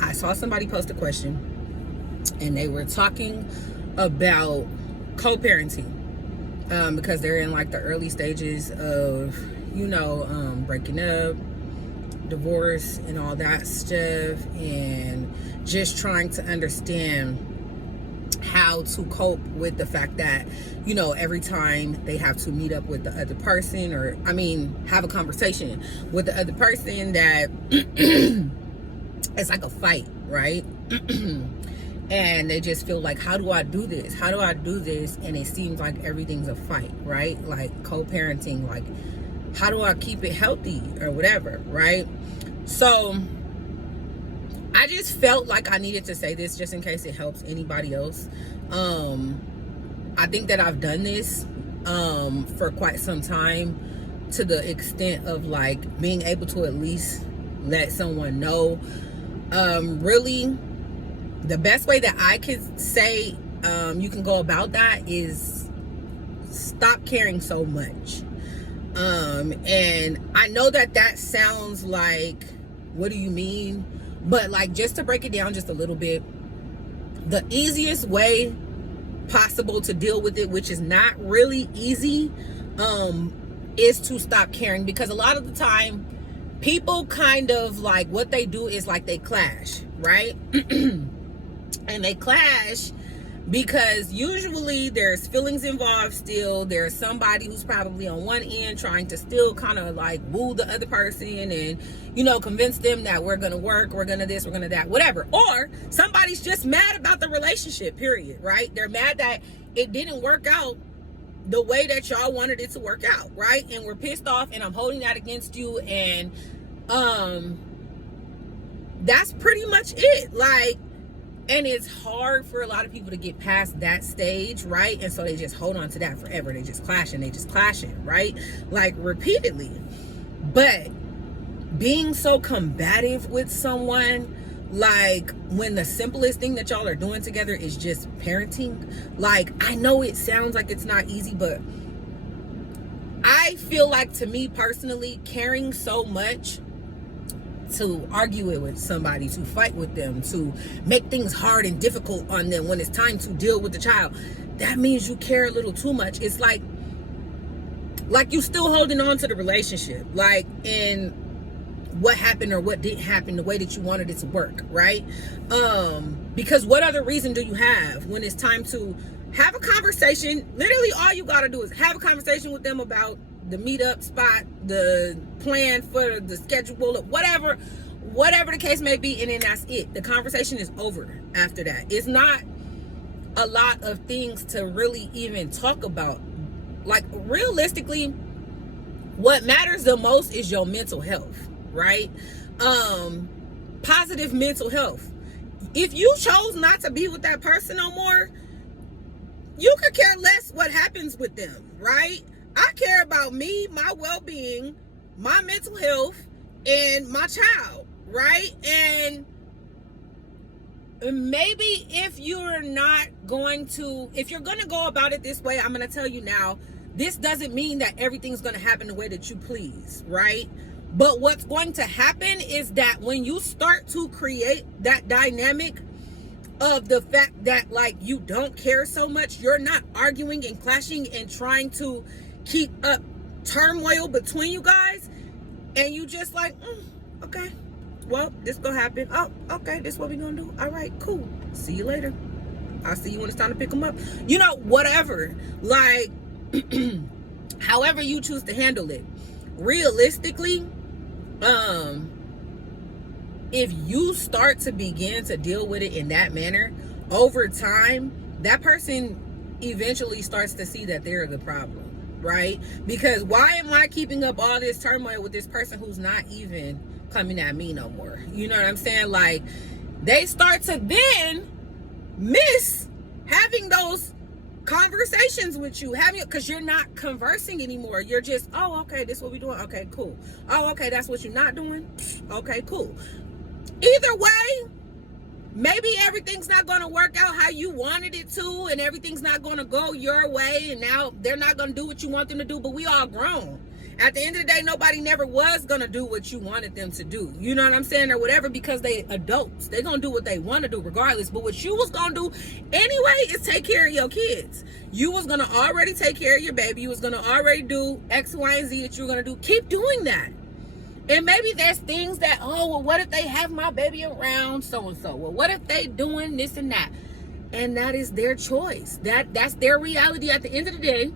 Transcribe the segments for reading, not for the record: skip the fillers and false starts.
I saw somebody post a question, and they were talking about co-parenting, because they're in like the early stages of, breaking up, divorce, and all that stuff, and just trying to understand how to cope with the fact that, every time they have to meet up with the other person, or have a conversation with the other person, that it's like a fight, right? And they just feel like, how do I do this? How do I do this? And it seems like everything's a fight, right? Like co-parenting, like how do I keep it healthy or whatever, right? So I just felt like I needed to say this just in case it helps anybody else. I think that I've done this for quite some time, to the extent of like being able to at least let someone know. Really, the best way that I could say you can go about that is stop caring so much. And I know that sounds like, what do you mean? But like, just to break it down just a little bit, the easiest way possible to deal with it, which is not really easy, is to stop caring. Because a lot of the time, people kind of like, what they do is like they clash, right? And they clash because usually there's feelings involved still. There's somebody who's probably on one end trying to still kind of like woo the other person and, convince them that we're going to work, we're going to this, we're going to that, whatever. Or somebody's just mad about the relationship, period, right? They're mad that it didn't work out the way that y'all wanted it to work out, right? And we're pissed off, and I'm holding that against you. And that's pretty much it. Like, and it's hard for a lot of people to get past that stage, right? And so they just hold on to that forever. They just clashing, right? Like repeatedly. But being so combative with someone, like when the simplest thing that y'all are doing together is just parenting, like, I know it sounds like it's not easy, but I feel like, to me personally, caring so much to argue it with somebody, to fight with them, to make things hard and difficult on them when it's time to deal with the child, that means you care a little too much. It's like you still holding on to the relationship, like in what happened or what didn't happen the way that you wanted it to work, right? Because what other reason do you have when it's time to have a conversation? Literally all you gotta do is have a conversation with them about the meetup spot, the plan for the schedule, whatever the case may be, and then that's it. The conversation is over after that. It's not a lot of things to really even talk about. Like, realistically, what matters the most is your mental health, right? Positive mental health. If you chose not to be with that person no more, you could care less what happens with them, right? I care about me, my well-being, my mental health, and my child, right? And maybe if you're going to go about it this way, I'm going to tell you now, this doesn't mean that everything's going to happen the way that you please, right? But what's going to happen is that when you start to create that dynamic of the fact that, like, you don't care so much, you're not arguing and clashing and trying to keep up turmoil between you guys, and you just like, okay, well, this gonna happen. Oh, okay, this what we gonna do. All right, cool. See you later. I'll see you when it's time to pick them up. Whatever. Like, however you choose to handle it. Realistically, if you start to begin to deal with it in that manner, over time, that person eventually starts to see that they're the problem, right? Because why am I keeping up all this turmoil with this person who's not even coming at me no more? You know what I'm saying? Like, they start to then miss having those conversations with you, because you're not conversing anymore. You're just, oh, okay, this is what we're doing. Okay, cool. Oh, okay, that's what you're not doing. Okay, cool. Either way, maybe everything's not going to work out how you wanted it to, and everything's not going to go your way, and now they're not going to do what you want them to do, but we all grown. At the end of the day, nobody never was gonna do what you wanted them to do. You know what I'm saying? Or whatever, because they adults. They gonna do what they want to do regardless. But what you was gonna do anyway is take care of your kids. You was gonna already take care of your baby. You was gonna already do X, Y, and Z that you were gonna do. Keep doing that. And maybe there's things that, oh, well, what if they have my baby around so-and-so? Well, what if they doing this and that? And that is their choice. That's their reality at the end of the day.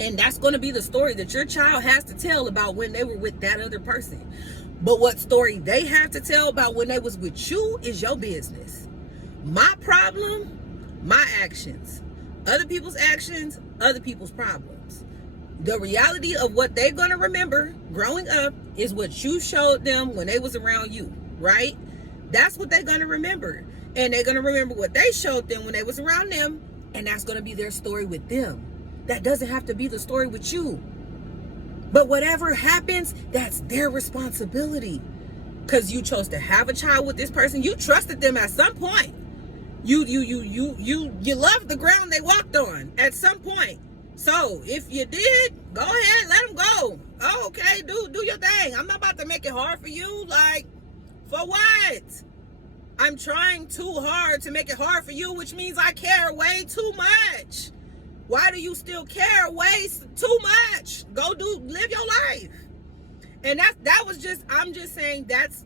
And that's going to be the story that your child has to tell about when they were with that other person. But what story they have to tell about when they was with you is your business. My problem, my actions. Other people's actions, other people's problems. The reality of what they're going to remember growing up is what you showed them when they was around you, right? That's what they're going to remember. And they're going to remember what they showed them when they was around them. And that's going to be their story with them. That doesn't have to be the story with you. But whatever happens, that's their responsibility. Because you chose to have a child with this person. You trusted them at some point. You loved the ground they walked on at some point. So if you did, go ahead, let them go. Oh, okay, do your thing. I'm not about to make it hard for you. Like, for what? I'm trying too hard to make it hard for you, which means I care way too much. Why do you still care way too much? Go live your life. And I'm just saying that's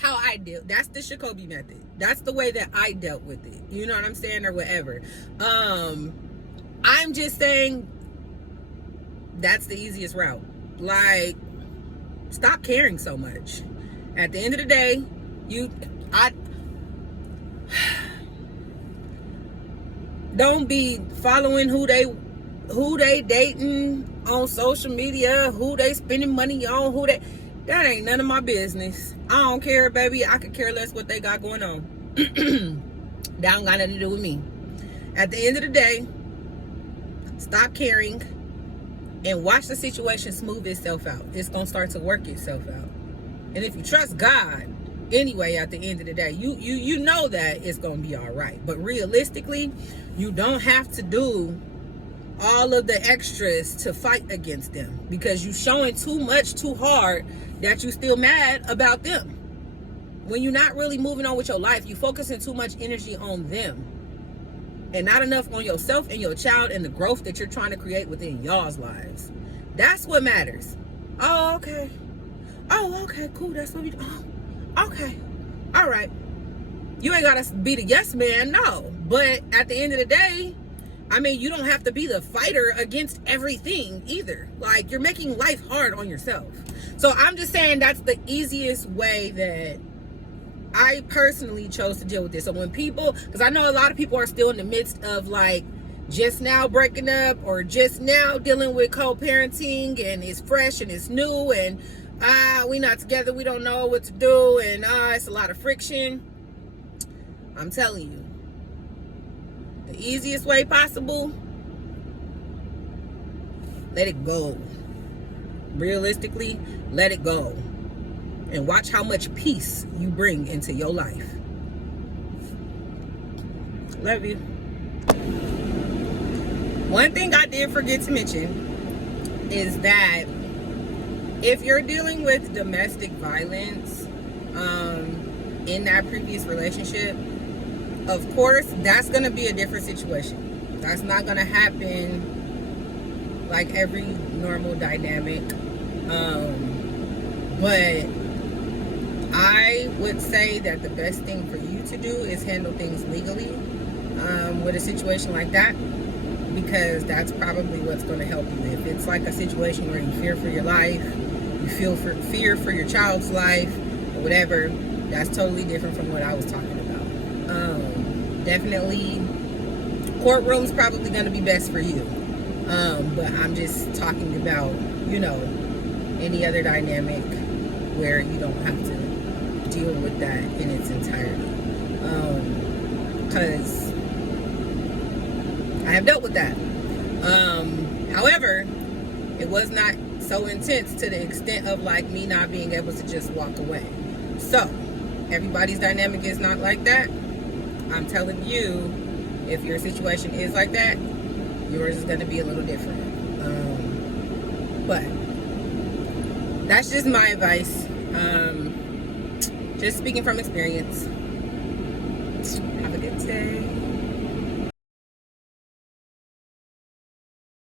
how I deal. That's the Shakobe method. That's the way that I dealt with it. You know what I'm saying? Or whatever. I'm just saying that's the easiest route. Like, stop caring so much. At the end of the day, don't be following who they dating on social media, who they spending money on, that ain't none of my business. I don't care, baby. I could care less what they got going on. That don't got nothing to do with me. At the end of the day, stop caring and watch the situation smooth itself out. It's gonna start to work itself out. And if you trust God, anyway, at the end of the day, you know that it's gonna be all right. But realistically, you don't have to do all of the extras to fight against them, because you showing too much too hard that you still mad about them. When you're not really moving on with your life, you focusing too much energy on them and not enough on yourself and your child and the growth that you're trying to create within y'all's lives. That's what matters. Oh, okay. Oh, okay, cool. That's what we do. Oh, okay. All right. You ain't got to be the yes man, no. But at the end of the day, I mean, you don't have to be the fighter against everything either. Like, you're making life hard on yourself. So I'm just saying that's the easiest way that I personally chose to deal with this. So when people, because I know a lot of people are still in the midst of like just now breaking up or just now dealing with co-parenting, and it's fresh and it's new, and we not together, we don't know what to do, and it's a lot of friction. I'm telling you, the easiest way possible, let it go. Realistically, let it go. And watch how much peace you bring into your life. Love you. One thing I did forget to mention is that if you're dealing with domestic violence in that previous relationship, of course, that's going to be a different situation. That's not going to happen like every normal dynamic. But I would say that the best thing for you to do is handle things legally with a situation like that, because that's probably what's going to help you. If it's like a situation where you fear for your life, you feel fear for your child's life, or whatever, that's totally different from what I was talking about. Definitely, courtroom's probably going to be best for you. But I'm just talking about, any other dynamic where you don't have to deal with that in its entirety. Because I have dealt with that. However, it was not so intense to the extent of like me not being able to just walk away. So, everybody's dynamic is not like that. I'm telling you, if your situation is like that, yours is going to be a little different. But that's just my advice. Just speaking from experience. Have a good day.